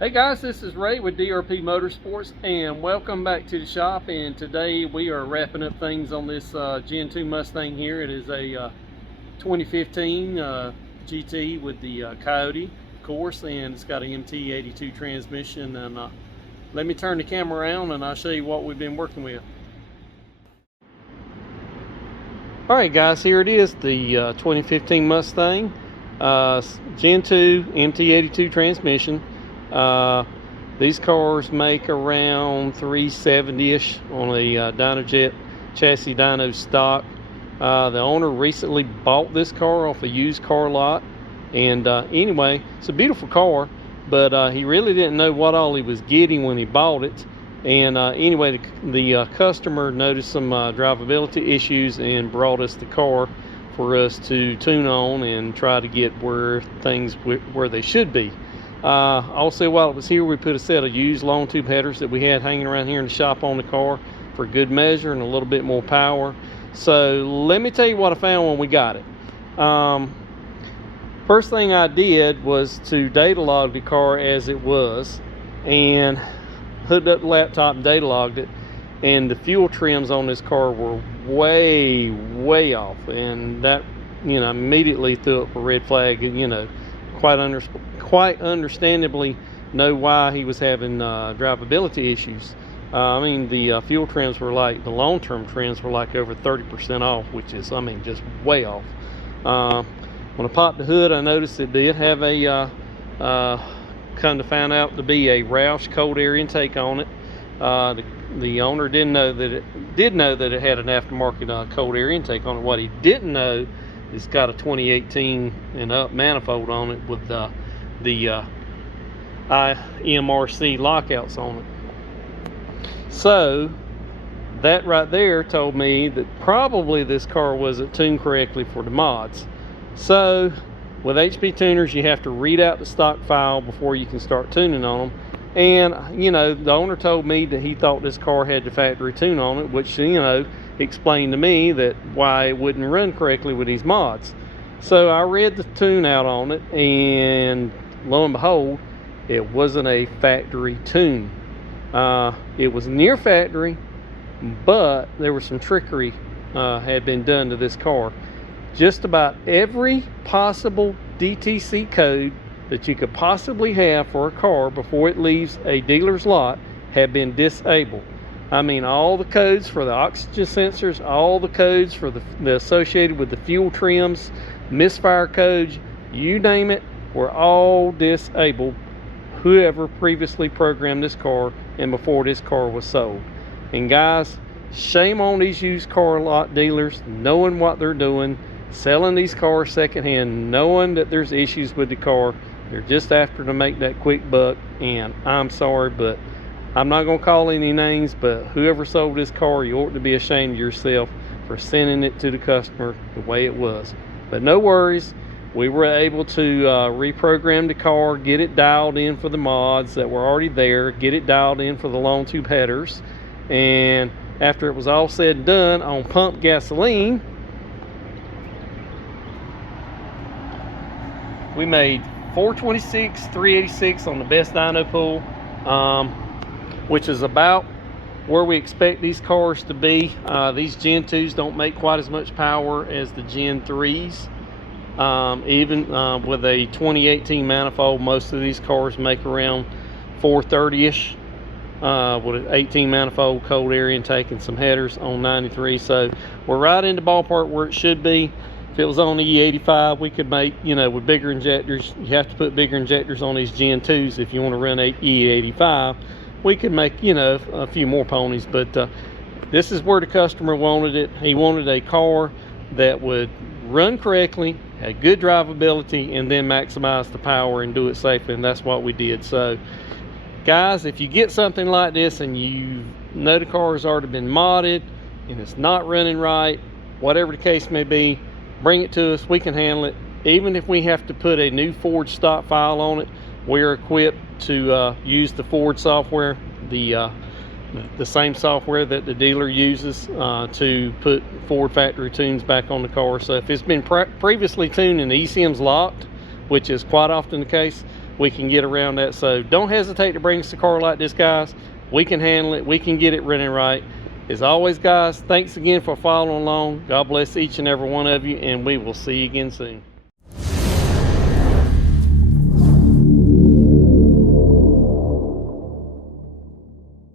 Hey guys, this is Ray with DRP Motorsports and welcome back to the shop. And today we are wrapping up things on this Gen 2 Mustang here. It is a 2015 GT with the Coyote, of course, and it's got an MT82 transmission. And let me turn the camera around and I'll show you what we've been working with. Alright guys, here it is, the 2015 Mustang Gen 2 MT82 transmission. These cars make around 370-ish on a Dynojet chassis dyno stock. The owner recently bought this car off a used car lot, and anyway, it's a beautiful car, but he really didn't know what all he was getting when he bought it. And anyway, the customer noticed some drivability issues and brought us the car for us to tune on and try to get things where they should be. Also, while it was here, we put a set of used long tube headers that we had hanging around here in the shop on the car for good measure and a little bit more power. So let me tell you what I found when we got it. First thing I did was to data log the car as it was, and hooked up the laptop and data logged it, and the fuel trims on this car were way off, and that, you know, immediately threw up a red flag. You know, quite understandably know why he was having drivability issues. I mean, the fuel trims were like, the long-term trims were like over 30% off, which is, I mean, just way off. When I popped the hood, I noticed it did have a kind of found out to be a Roush cold air intake on it. The owner did know that it had an aftermarket cold air intake on it. What he didn't know, it's got a 2018 and up manifold on it with the IMRC lockouts on it. So that right there told me that probably this car wasn't tuned correctly for the mods. So with HP tuners, you have to read out the stock file before you can start tuning on them. And you know, the owner told me that he thought this car had the factory tune on it, which, you know, explained to me that why it wouldn't run correctly with these mods. So I read the tune out on it, and lo and behold, it wasn't a factory tune. It was near factory, but there was some trickery had been done to this car. Just about every possible DTC code that you could possibly have for a car before it leaves a dealer's lot had been disabled. I mean, all the codes for the oxygen sensors, all the codes for the associated with the fuel trims, misfire codes, you name it, were all disabled. Whoever previously programmed this car and before this car was sold. And guys, shame on these used car lot dealers knowing what they're doing, selling these cars secondhand, knowing that there's issues with the car. They're just after to make that quick buck, and I'm sorry, but I'm not going to call any names, but whoever sold this car, you ought to be ashamed of yourself for sending it to the customer the way it was. But no worries, we were able to reprogram the car, get it dialed in for the mods that were already there, get it dialed in for the long tube headers, and after it was all said and done on pump gasoline, we made 426, 386 on the best dyno pool, which is about where we expect these cars to be. These Gen 2s don't make quite as much power as the Gen 3s. Even with a 2018 manifold, most of these cars make around 430-ish with an 18 manifold cold air intake and some headers on 93. So we're right in the ballpark where it should be. If it was on the E85, we could make, you know, with bigger injectors, you have to put bigger injectors on these Gen 2s if you want to run a E85. We could make, you know, a few more ponies, but this is where the customer wanted it. He wanted a car that would run correctly, had good drivability, and then maximize the power and do it safely, and that's what we did. So guys, if you get something like this and you know the car has already been modded and it's not running right, whatever the case may be, bring it to us. We can handle it. Even if we have to put a new Ford stock file on it, we're equipped to use the Ford software, the same software that the dealer uses to put Ford factory tunes back on the car. So if it's been previously tuned and the ECM's locked, which is quite often the case, we can get around that. So don't hesitate to bring us a car like this, guys. We can handle it. We can get it running right. As always, guys, thanks again for following along. God bless each and every one of you, and we will see you again soon.